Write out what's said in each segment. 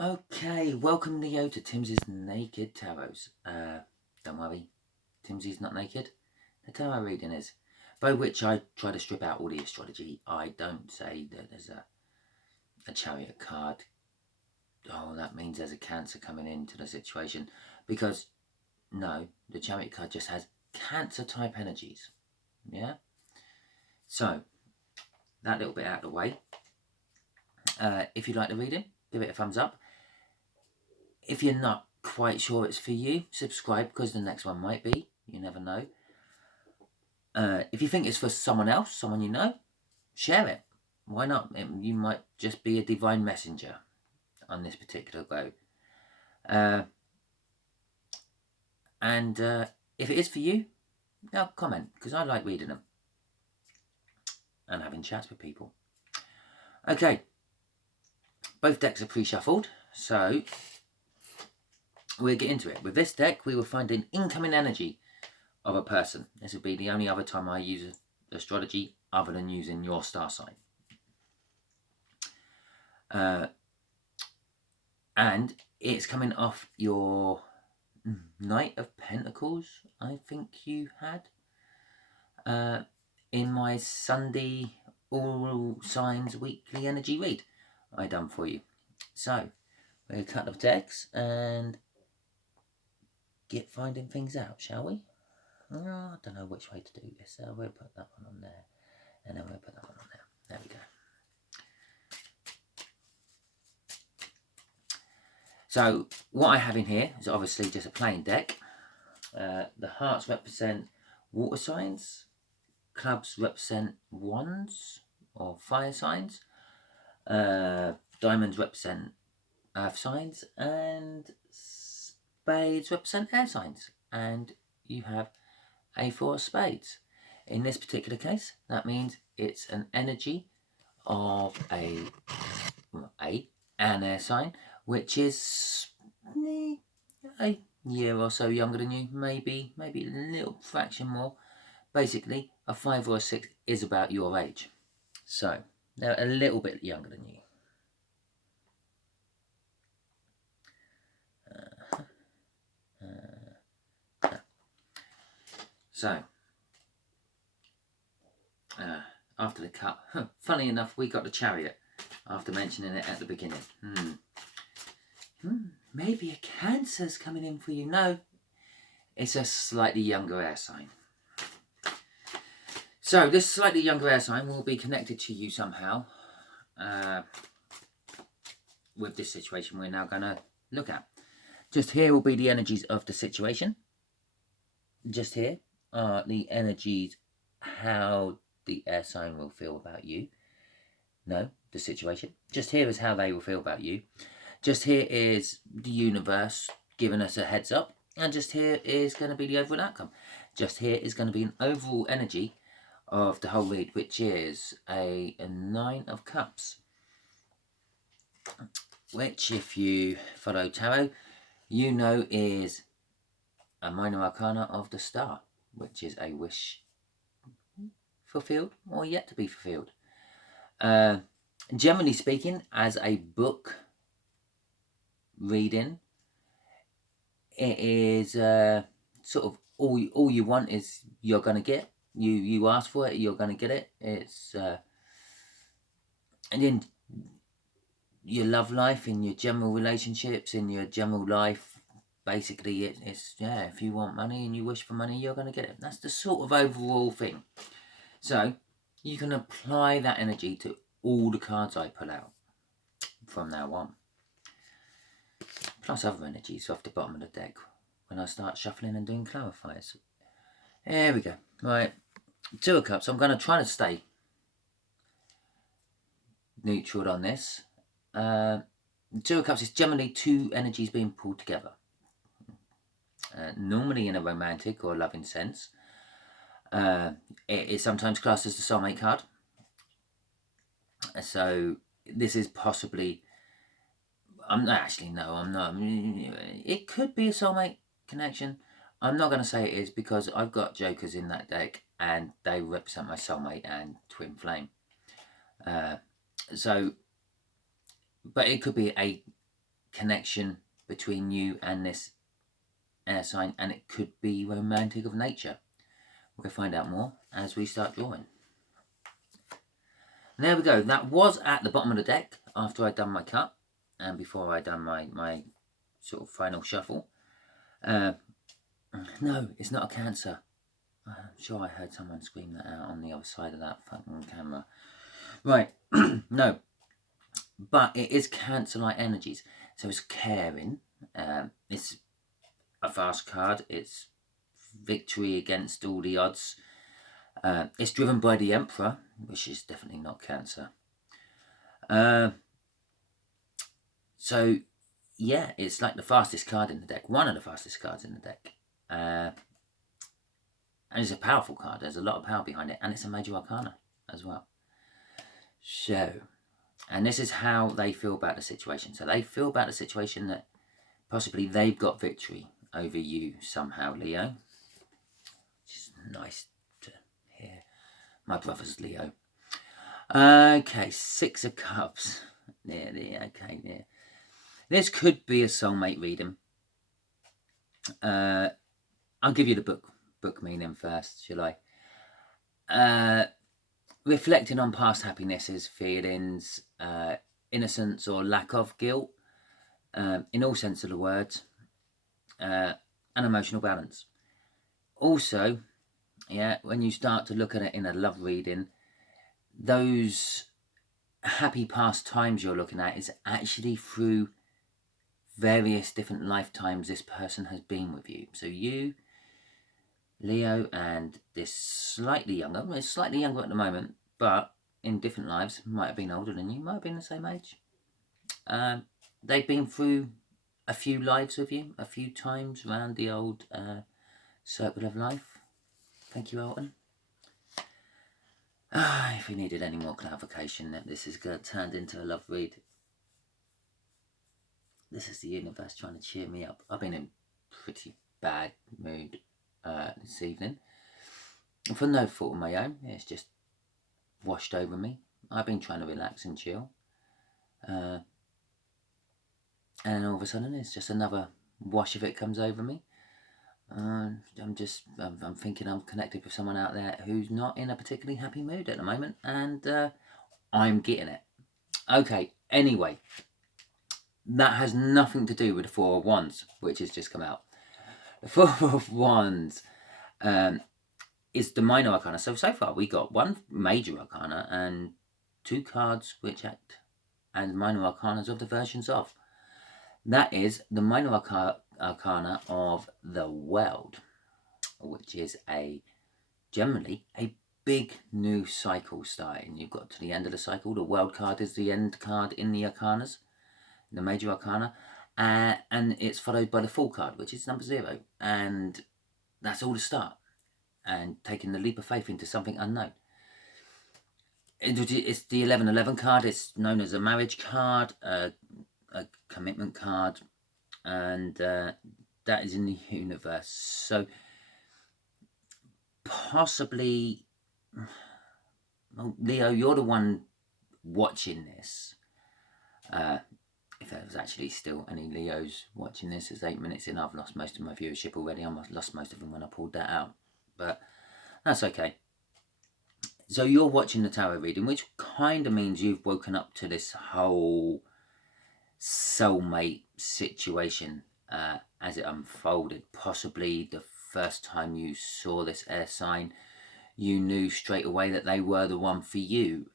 Okay, welcome Neo to Timsy's Naked Tarots. Don't worry, Timsy's not naked. The tarot reading is. By which I try to strip out all the astrology. I don't say that there's a chariot card. Oh, that means there's a Cancer coming into the situation. Because, no, the chariot card just has Cancer type energies. Yeah? So, that little bit out of the way. If you like the reading, give it a thumbs up. If you're not quite sure it's for you, subscribe because the next one might be. You never know. If you think it's for someone else, someone you know, share it. Why not? You might just be a divine messenger on this particular go. And if it is for you, now comment because I like reading them and having chats with people. Okay, both decks are pre-shuffled, so we'll get into it. With this deck, we will find an incoming energy of a person. This will be the only other time I use astrology other than using your star sign. And it's coming off your Knight of Pentacles, I think you had. In my Sunday All Signs Weekly Energy read I done for you. So, we'll cut the decks and get finding things out, shall we? Oh, I don't know which way to do this. We'll put that one on there, and then we'll put that one on there. There we go. So, what I have in here is obviously just a plain deck. The hearts represent water signs. Clubs represent wands or fire signs. Diamonds represent earth signs. And spades represent air signs. And you have a four of spades. In this particular case, that means it's an energy of an air sign, which is a year or so younger than you, maybe a little fraction more. Basically, a 5 or a 6 is about your age. So, they're a little bit younger than you. So, after the cut, funny enough, we got the Chariot after mentioning it at the beginning. Maybe a Cancer's coming in for you. No, it's a slightly younger air sign. So this slightly younger air sign will be connected to you somehow with this situation we're now going to look at. Just here will be the energies of the situation. Just here are the energies how the air sign will feel about you. No, the situation. Just here is how they will feel about you. Just here is the universe giving us a heads up. And just here is going to be the overall outcome. Just here is going to be an overall energy of the whole read, which is a 9 of Cups. Which, if you follow tarot, you know is a minor arcana of the star, which is a wish fulfilled or yet to be fulfilled. Generally speaking, as a book reading, it is sort of all you want is you're going to get. You ask for it, you're going to get it. It's and in your love life, in your general relationships, in your general life, basically it's if you want money and you wish for money, you're going to get it. That's the sort of overall thing. So you can apply that energy to all the cards I pull out from now on, plus other energies off the bottom of the deck when I start shuffling and doing clarifiers. There we go. Right, 2 of Cups. I'm going to try to stay neutral on this. 2 of Cups is generally 2 energies being pulled together. Normally in a romantic or loving sense. It is sometimes classed as the soulmate card. So this is possibly... I'm not. It could be a soulmate connection. I'm not going to say it is because I've got jokers in that deck and they represent my soulmate and twin flame. But it could be a connection between you and this air sign, and it could be romantic of nature. We'll find out more as we start drawing. And there we go. That was at the bottom of the deck after I'd done my cut and before I'd done my sort of final shuffle. No, it's not a Cancer. I'm sure I heard someone scream that out on the other side of that fucking camera. Right, no. But it is Cancer-like energies. So it's caring. It's a fast card. It's victory against all the odds. It's driven by the Emperor, which is definitely not Cancer. So, yeah, it's like the fastest card in the deck. One of the fastest cards in the deck. And it's a powerful card. There's a lot of power behind it. And it's a major arcana as well. So, and this is how they feel about the situation. So they feel about the situation that possibly they've got victory over you somehow, Leo. Which is nice to hear. My brother's Leo. Okay, 6 of Cups. Okay, there. This could be a soulmate reading. I'll give you the book meaning first, shall I? Reflecting on past happinesses, feelings, innocence or lack of guilt, in all sense of the words, and emotional balance. Also, yeah, when you start to look at it in a love reading, those happy past times you're looking at is actually through various different lifetimes this person has been with you. So you, Leo, and this slightly younger, well, it's slightly younger at the moment, but in different lives, might have been older than you, might have been the same age. They've been through a few lives with you, a few times around the old circle of life. Thank you, Elton. If you needed any more clarification, that this is turned into a love read. This is the universe trying to cheer me up. I've been in pretty bad mood this evening. For no fault of my own, it's just washed over me. I've been trying to relax and chill. And all of a sudden, it's just another wash of it comes over me. I'm thinking I'm connected with someone out there who's not in a particularly happy mood at the moment, and I'm getting it. Okay, anyway, that has nothing to do with the 4 of Wands, which has just come out. The 4 of Wands is the minor arcana. So far we got 1 major arcana and 2 cards which act as minor arcanas of the versions of. That is the minor arcana of the World, which is generally a big new cycle starting. You've got to the end of the cycle. The World card is the end card in the arcanas, the major arcana, and it's followed by the Fool card, which is number 0, and that's all the start, and taking the leap of faith into something unknown. It's the 1111 card. It's known as a marriage card, a commitment card, and that is in the universe. So possibly, well, Leo, you're the one watching this. If there was actually still any Leos watching this, it's 8 minutes in. I've lost most of my viewership already. I lost most of them when I pulled that out, but that's okay. So you're watching the tarot reading, which kind of means you've woken up to this whole soulmate situation as it unfolded. Possibly the first time you saw this air sign, you knew straight away that they were the one for you.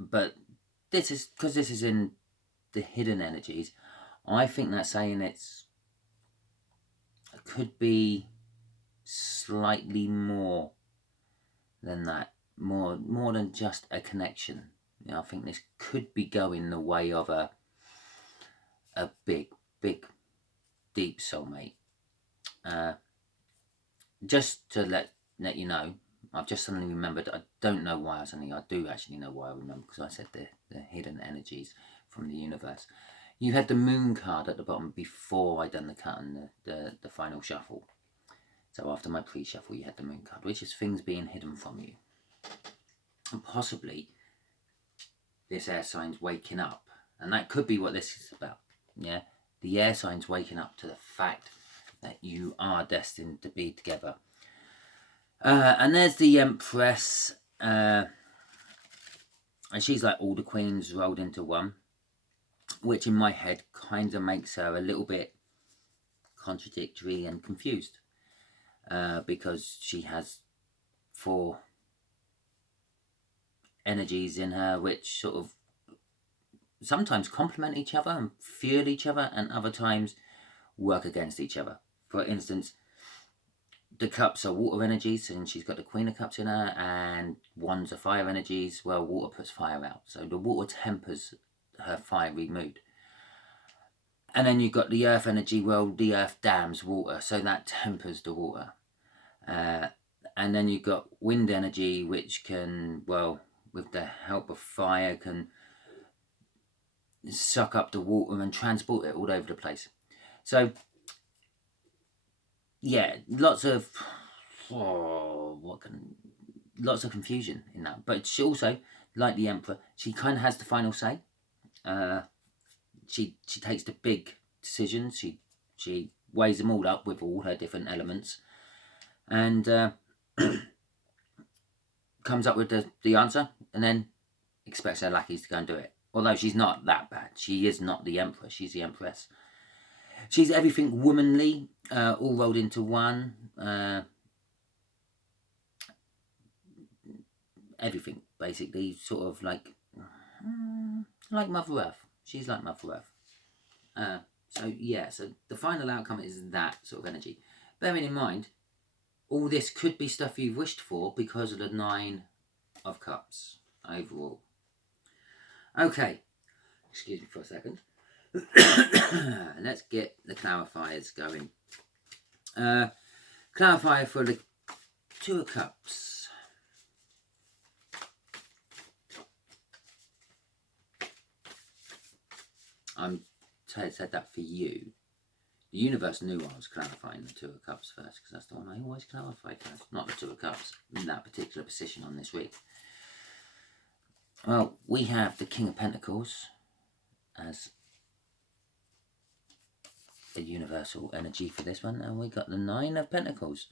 But this is because this is in the hidden energies. I think that's saying it could be slightly more than that, more than just a connection. You know, I think this could be going the way of a big, deep soulmate. Just to let you know, I've just suddenly remembered. I don't know why I do actually know why I remember, because I said the hidden energies from the universe. You had the Moon card at the bottom before I done the cut and the final shuffle. So after my pre-shuffle, you had the Moon card, which is things being hidden from you. And possibly this air sign's waking up. And that could be what this is about. Yeah, the air sign's waking up to the fact that you are destined to be together. And there's the Empress. And she's like all the queens rolled into one, which in my head kind of makes her a little bit contradictory and confused, because she has 4 energies in her which sort of sometimes complement each other and fuel each other, and other times work against each other. For instance, the cups are water energies, and she's got the Queen of Cups in her, and wands are fire energies. Well, water puts fire out, so the water tempers her fiery mood. And then you've got the earth energy. Well, the earth dams water, so that tempers the water. And then you've got wind energy, which can, well, with the help of fire, can suck up the water and transport it all over the place. So yeah, lots of lots of confusion in that. But she also, like the Emperor, she kind of has the final say. She takes the big decisions. She weighs them all up with all her different elements, and comes up with the answer, and then expects her lackeys to go and do it. Although she's not that bad. She is not the Emperor. She's the Empress. She's everything womanly, all rolled into one. Everything, basically, sort of like Mother Earth. She's like Mother Earth. So yeah, so the final outcome is that sort of energy. Bearing in mind, all this could be stuff you've wished for because of the 9 of Cups overall. Okay, excuse me for a second. Let's get the clarifiers going. Clarifier for the 2 of Cups. Said that for you. The universe knew I was clarifying the 2 of Cups first, because that's the one I always clarify first, not the 2 of Cups in that particular position on this week. Well, we have the King of Pentacles as a universal energy for this one, and we got the 9 of Pentacles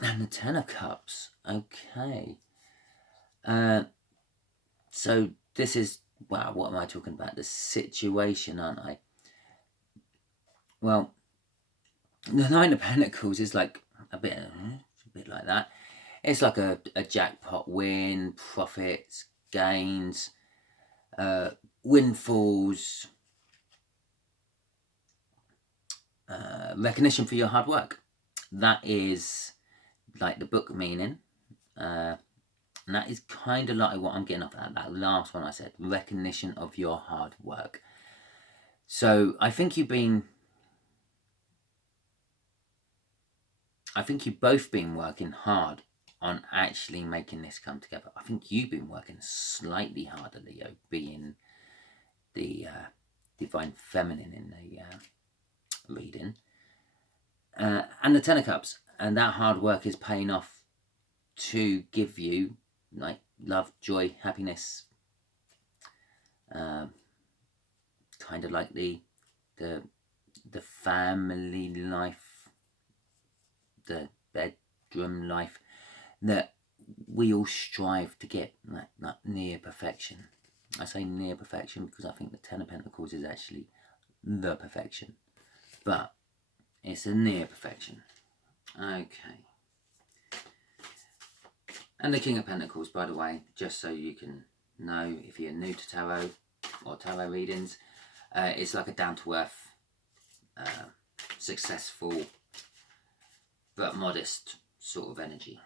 and the 10 of Cups. Okay, so this is, wow, what am I talking about? The situation, aren't I? Well, the 9 of Pentacles is like a bit like that. It's like a jackpot win, profits, gains, windfalls, recognition for your hard work. That is like the book meaning. And that is kind of like what I'm getting off at that last one I said, recognition of your hard work. So I think you've both been working hard on actually making this come together. I think you've been working slightly harder, Leo, being the divine feminine in the reading. And the 10 of Cups. And that hard work is paying off to give you like love, joy, happiness, kind of like the family life, the bedroom life that we all strive to get, that near perfection. I say near perfection because I think the 10 of Pentacles is actually the perfection, but it's a near perfection. Okay. And the King of Pentacles, by the way, just so you can know if you're new to tarot or tarot readings, it's like a down-to-earth, successful, but modest sort of energy.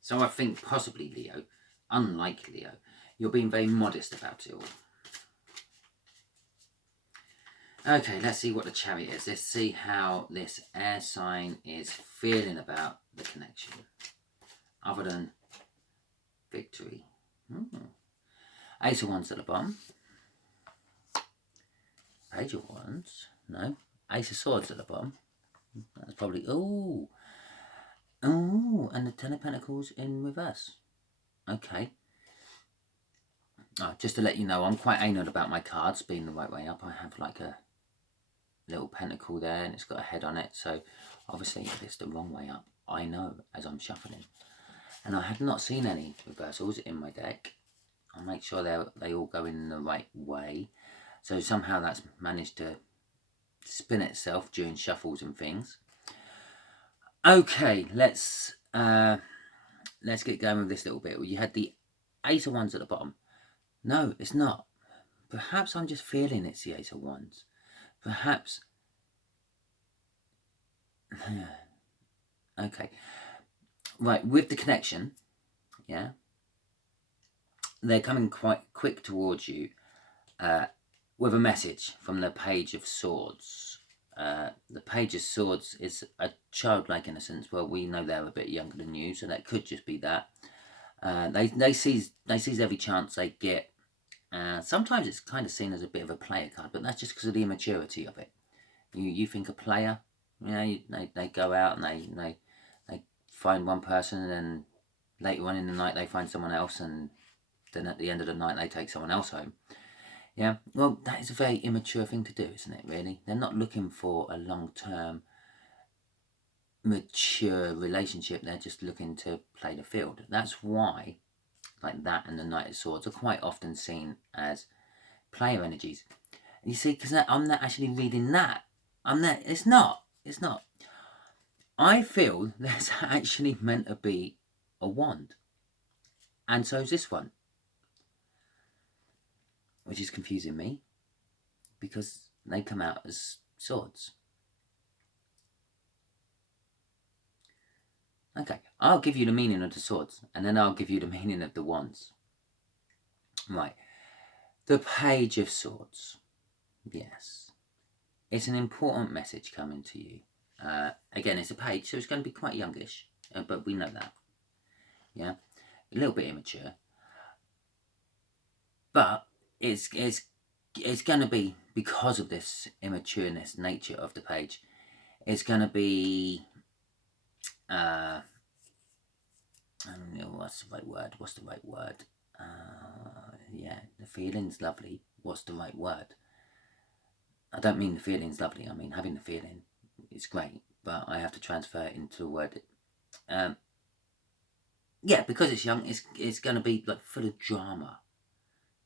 So I think possibly, Leo, unlike Leo, you're being very modest about it all. Okay, let's see what the Chariot is. Let's see how this air sign is feeling about the connection, other than victory. Ace of Wands at the bottom. Page of Wands. No. Ace of Swords at the bottom. That's probably... Oh, and the 10 of Pentacles in reverse. Okay. Just to let you know, I'm quite anal about my cards being the right way up. I have like a little pentacle there and it's got a head on it. So obviously if it's the wrong way up, I know as I'm shuffling. And I have not seen any reversals in my deck. I'll make sure they all go in the right way. So somehow that's managed to spin itself during shuffles and things. Okay, let's get going with this little bit. You had the Ace of Wands at the bottom. No, it's not. Perhaps I'm just feeling it's the Ace of Wands. Perhaps. Okay. Right, with the connection, yeah, they're coming quite quick towards you with a message from the Page of Swords. The Page of Swords is a childlike innocence. Well, we know they're a bit younger than you, so that could just be that. They seize every chance they get. Sometimes it's kind of seen as a bit of a player card, but that's just because of the immaturity of it. You think a player, they go out and they find one person, and then later on in the night they find someone else, and then at the end of the night they take someone else home. Yeah, well, that is a very immature thing to do, isn't it, really? They're not looking for a long-term, mature relationship. They're just looking to play the field. That's why, like that and the Knight of Swords are quite often seen as player energies. You see, because I'm not actually reading that. It's not. I feel there's actually meant to be a wand. And so is this one. Which is confusing me, because they come out as swords. Okay, I'll give you the meaning of the swords, and then I'll give you the meaning of the wands. Right. The Page of Swords. Yes. It's an important message coming to you. Again, it's a page, so it's going to be quite youngish, but we know that. Yeah, a little bit immature, but it's going to be, because of this immatureness nature of the page, it's going to be what's the right word? Yeah, the feeling's lovely. What's the right word? I don't mean the feeling's lovely. I mean having the feeling is great, but I have to transfer it into a word. Yeah, because it's young, it's going to be like full of drama.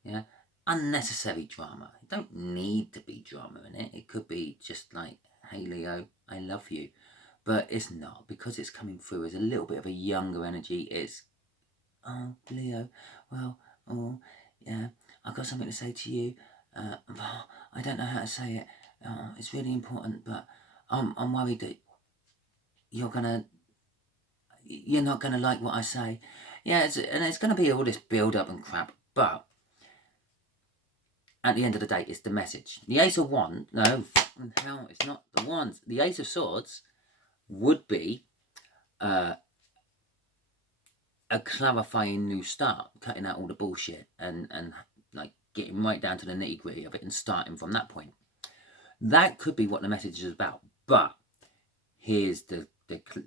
Yeah, unnecessary drama. It don't need to be drama in it. It could be just like, hey Leo, I love you. But it's not, because it's coming through as a little bit of a younger energy. It's, oh Leo, well, oh yeah, I've got something to say to you. I don't know how to say it. It's really important, but I'm worried that you're not gonna like what I say. Yeah, it's gonna be all this build up and crap, but at the end of the day, it's the message. The Ace of Wands, no, hell, it's not the Wands. The Ace of Swords would be a clarifying new start, cutting out all the bullshit and like getting right down to the nitty gritty of it and starting from that point. That could be what the message is about. But here's the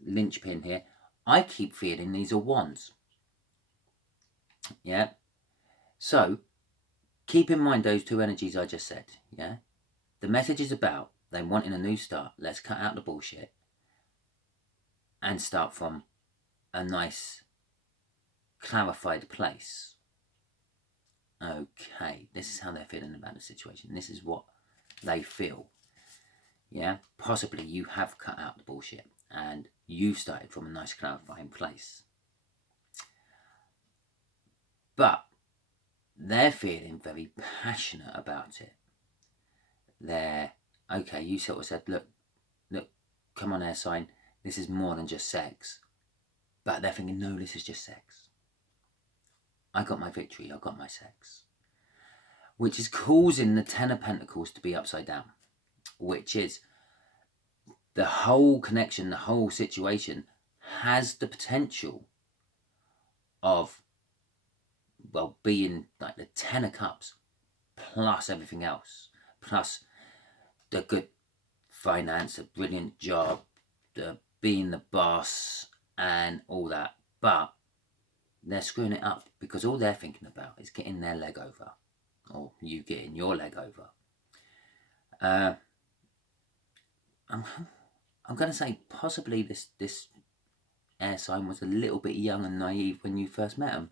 linchpin here. I keep feeling these are wands. Yeah. So keep in mind those two energies I just said. Yeah. The message is about them wanting a new start. Let's cut out the bullshit and start from a nice clarified place. Okay, this is how they're feeling about the situation. This is what they feel. Yeah, possibly you have cut out the bullshit and you started from a nice clarifying place. But they're feeling very passionate about it. They're, okay, you sort of said, look, come on, air sign, this is more than just sex. But they're thinking, no, this is just sex. I got my victory, I got my sex. Which is causing the Ten of Pentacles to be upside down. Which is the whole connection, the whole situation has the potential of, well, being like the Ten of Cups plus everything else. Plus the good finance, a brilliant job, the being the boss and all that. But they're screwing it up because all they're thinking about is getting their leg over, or you getting your leg over. I'm going to say possibly this air sign was a little bit young and naive when you first met them,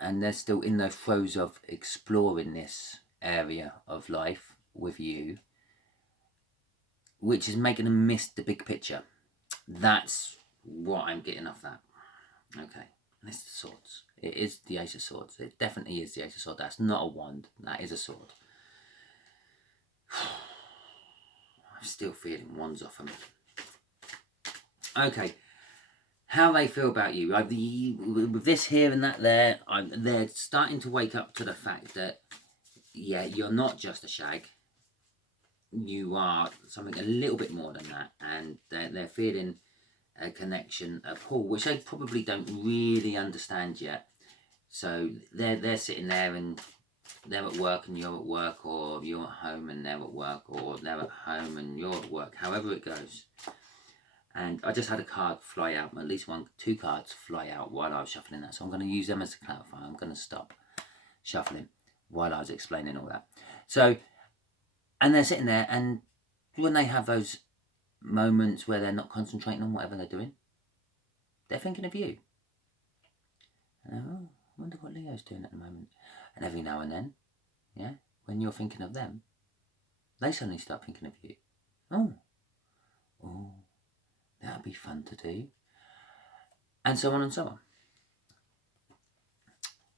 and they're still in the throes of exploring this area of life with you, which is making them miss the big picture. That's what I'm getting off that. Okay, and it's the swords. It is the Ace of Swords. It definitely is the Ace of Swords. That's not a wand. That is a sword. I'm still feeling wands off them. Okay, how they feel about you. With this here and that there, they're starting to wake up to the fact that, yeah, you're not just a shag. You are something a little bit more than that, and they're feeling a connection, a pull, which they probably don't really understand yet. So they're sitting there and they're at work and you're at work, or you're at home and they're at work, or they're at home and you're at work, however it goes. And I just had a card fly out, at least two cards fly out while I was shuffling that. So I'm going to use them as a clarifier. I'm going to stop shuffling while I was explaining all that. So, and they're sitting there, and when they have those moments where they're not concentrating on whatever they're doing, they're thinking of you. Oh, I wonder what Leo's doing at the moment. And every now and then, yeah, when you're thinking of them, they suddenly start thinking of you. Oh, that'd be fun to do. And so on and so on.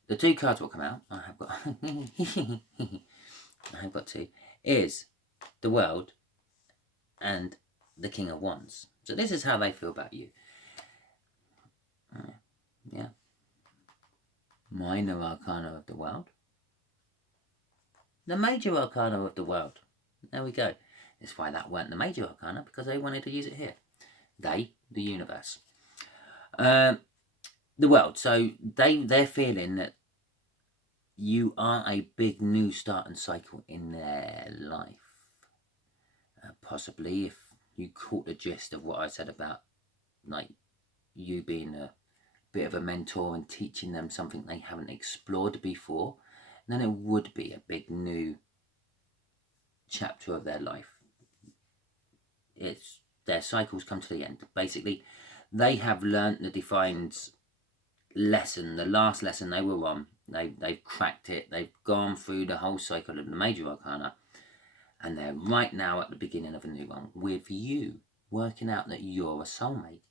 The two cards will come out. I have got two. Is the World and the King of Wands. So this is how they feel about you. Yeah. Minor Arcana of the World. The Major Arcana of the World. There we go. That's why that weren't the Major Arcana, because they wanted to use it here. They, the universe. The World. So they're feeling that you are a big new start and cycle in their life. Possibly if you caught the gist of what I said about, like, you being a bit of a mentor and teaching them something they haven't explored before, then it would be a big new chapter of their life. It's their cycles come to the end. Basically, they have learnt the defined lesson, the last lesson they were on. They've cracked it. They've gone through the whole cycle of the Major Arcana, and they're right now at the beginning of a new one with you, working out that you're a soulmate.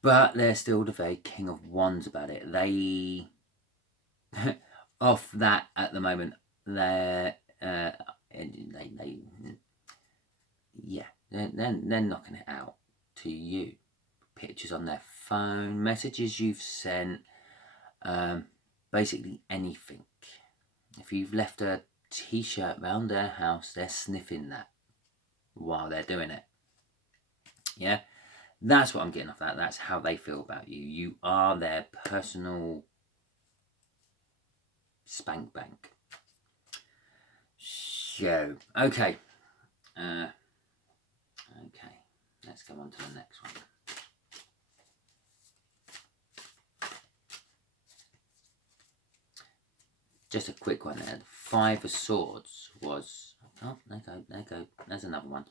But they're still the very King of Wands about it. They, off that at the moment, they're knocking it out to you. Pictures on their phone, messages you've sent, basically anything. If you've left a t-shirt around their house, they're sniffing that while they're doing it. Yeah, that's what I'm getting off that. That's how they feel about you. You are their personal spank bank. So, okay. Okay, let's go on to the next one. Just a quick one there. The Five of Swords was... Oh, there go. There's another one.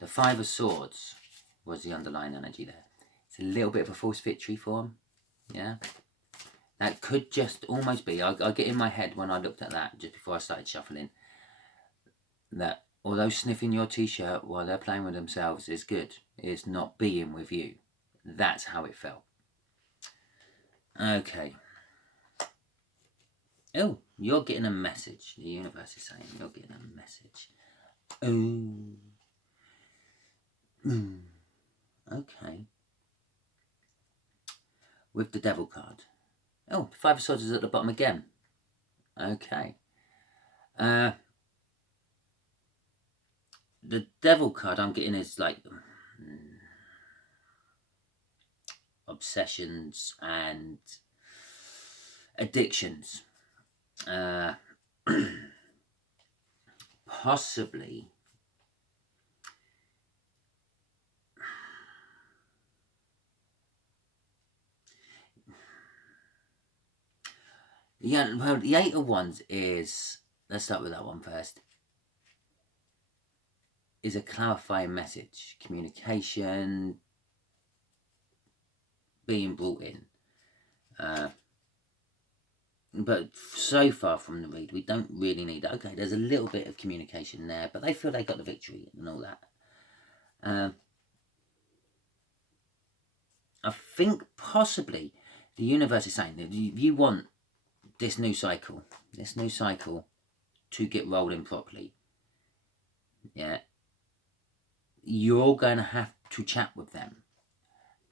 The Five of Swords was the underlying energy there. It's a little bit of a false victory for them. Yeah. That could just almost be... I get in my head when I looked at that, just before I started shuffling, that although sniffing your t-shirt while they're playing with themselves is good, it's not being with you. That's how it felt. Okay. Oh, you're getting a message. The universe is saying you're getting a message. Okay. With the Devil card. Oh, Five of Swords is at the bottom again. Okay. The Devil card I'm getting is like obsessions and addictions. Possibly Yeah, well, the Eight of Wands is, let's start with that one first, is a clarifying message, communication, being brought in. But so far from the read, we don't really need that. Okay, there's a little bit of communication there, but they feel they got the victory and all that. I think possibly the universe is saying that you want this new cycle to get rolling properly. Yeah, you're going to have to chat with them,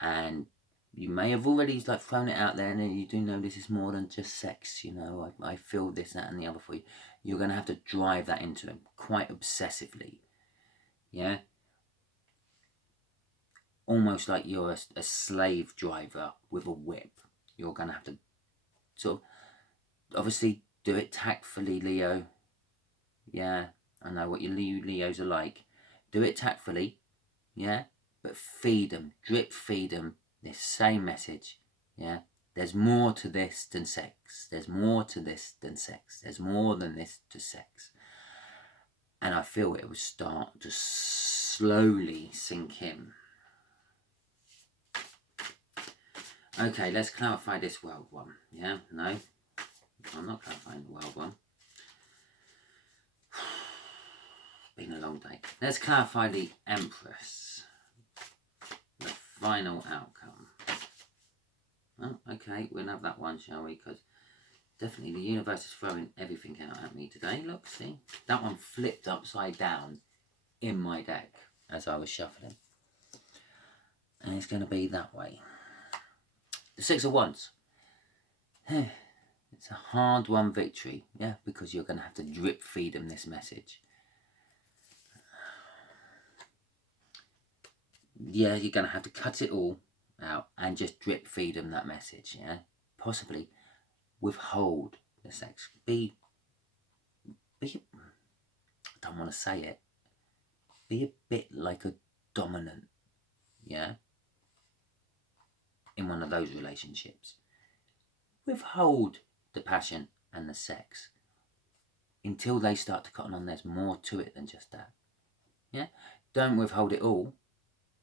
and you may have already like thrown it out there, and you do know this is more than just sex. You know, I feel this, that, and the other for you. You're going to have to drive that into them quite obsessively. Yeah, almost like you're a slave driver with a whip. You're going to have to sort of obviously do it tactfully, Leo. Yeah, I know what you Leos are like. Do it tactfully, yeah, but feed them, drip feed them this same message, yeah. There's more to this than sex. There's more to this than sex. There's more than this to sex. And I feel it will start to slowly sink in. Okay, let's clarify this world one. Yeah, no, I'm not clarifying the world one. Been a long day. Let's clarify the Empress. The final outcome. Oh, okay, we'll have that one, shall we? Because definitely the universe is throwing everything out at me today. Look, see? That one flipped upside down in my deck as I was shuffling. And it's going to be that way. The Six of Wands. It's a hard-won victory, yeah, because you're going to have to drip feed them this message. Yeah, you're going to have to cut it all out and just drip feed them that message, yeah? Possibly withhold the sex. Be I don't want to say it. Be a bit like a dominant, yeah? In one of those relationships. Withhold the passion and the sex until they start to cotton on. There's more to it than just that, yeah? Don't withhold it all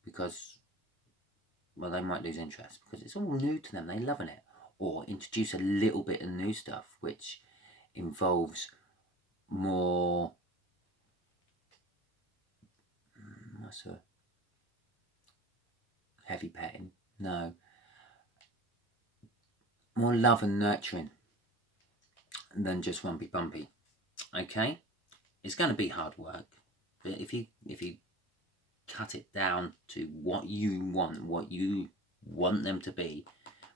because, well, they might lose interest because it's all new to them. They're loving it. Or introduce a little bit of new stuff which involves more, what's a heavy petting? No. More love and nurturing than just rumpy bumpy. Okay? It's going to be hard work. But if you cut it down to what you want them to be,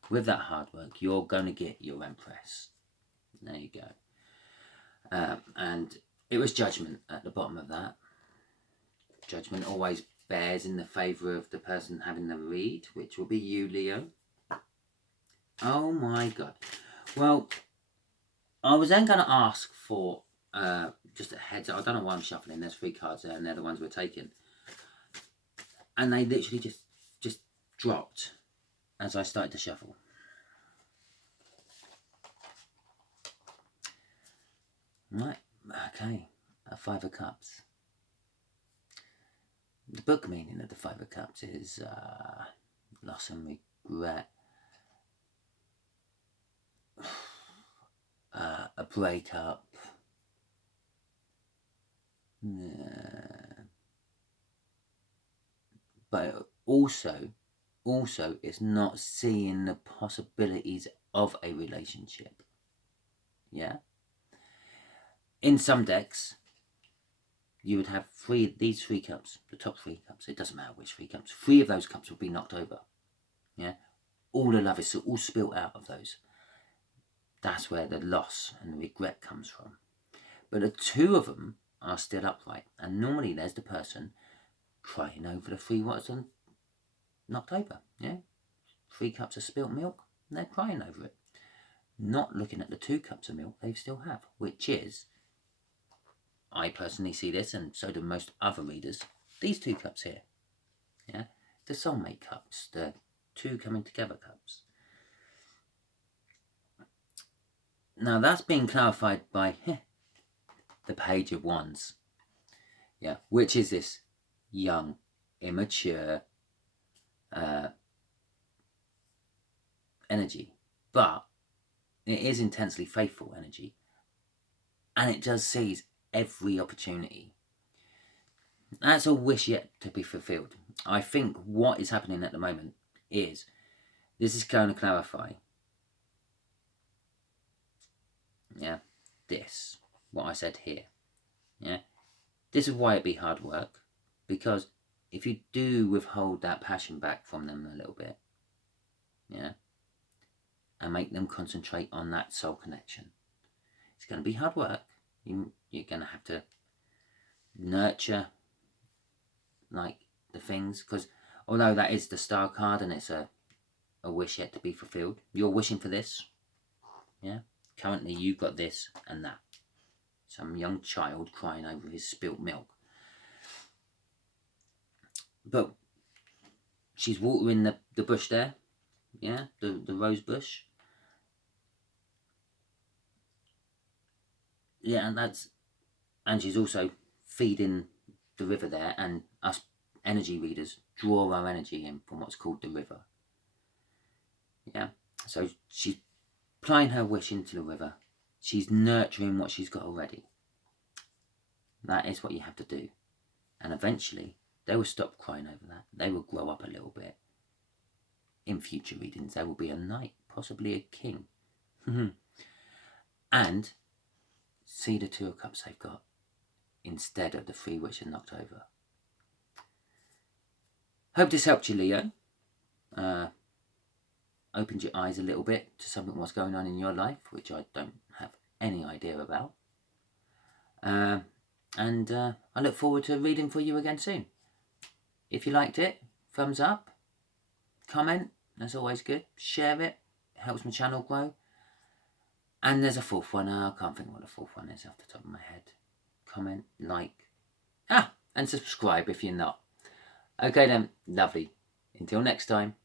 with that hard work, you're going to get your Empress. There you go. And it was Judgment at the bottom of that. Judgment always bears in the favour of the person having the read, which will be you, Leo. Oh my God. Well, I was then going to ask for just a heads up. I don't know why I'm shuffling. There's 3 cards there and they're the ones we're taking. And they literally just dropped as I started to shuffle. Right, okay. A 5 of Cups. The book meaning of the 5 of Cups is loss and regret. A breakup. But also it's not seeing the possibilities of a relationship. Yeah? In some decks, you would have these 3 cups, the top 3 cups. It doesn't matter which 3 cups. 3 of those cups will be knocked over. Yeah? All the love is all spilt out of those. That's where the loss and the regret comes from. But the 2 of them are still upright. And normally there's the person crying over the 3 what's on knocked over. Yeah? 3 cups of spilt milk, and they're crying over it. Not looking at the 2 cups of milk they still have, which is, I personally see this, and so do most other readers, these 2 cups here. Yeah? The soulmate cups, the 2 coming together cups. Now that's been clarified by the Page of Wands. Yeah, which is this young, immature energy. But it is intensely faithful energy. And it does seize every opportunity. That's a wish yet to be fulfilled. I think what is happening at the moment is, this is going to clarify, yeah, this, what I said here, yeah. This is why it be hard work, because if you do withhold that passion back from them a little bit, yeah, and make them concentrate on that soul connection, it's going to be hard work. You're going to have to nurture, like, the things, because although that is the Star card and it's a wish yet to be fulfilled, you're wishing for this, yeah. Currently you've got this and that. Some young child crying over his spilt milk. But she's watering the bush there, yeah, the rose bush. Yeah, and she's also feeding the river there, and us energy readers draw our energy in from what's called the river. Yeah, so she's applying her wish into the river. She's nurturing what she's got already. That is what you have to do. And eventually, they will stop crying over that. They will grow up a little bit. In future readings, there will be a knight, possibly a king. And see the 2 of Cups they've got, instead of the 3 which are knocked over. Hope this helped you, Leo. Opened your eyes a little bit to something what's going on in your life, which I don't have any idea about. And I look forward to reading for you again soon. If you liked it, thumbs up, comment, that's always good. Share it, helps my channel grow. And there's a 4th one, I can't think what the 4th one is off the top of my head. Comment, like, and subscribe if you're not. Okay then, lovely. Until next time.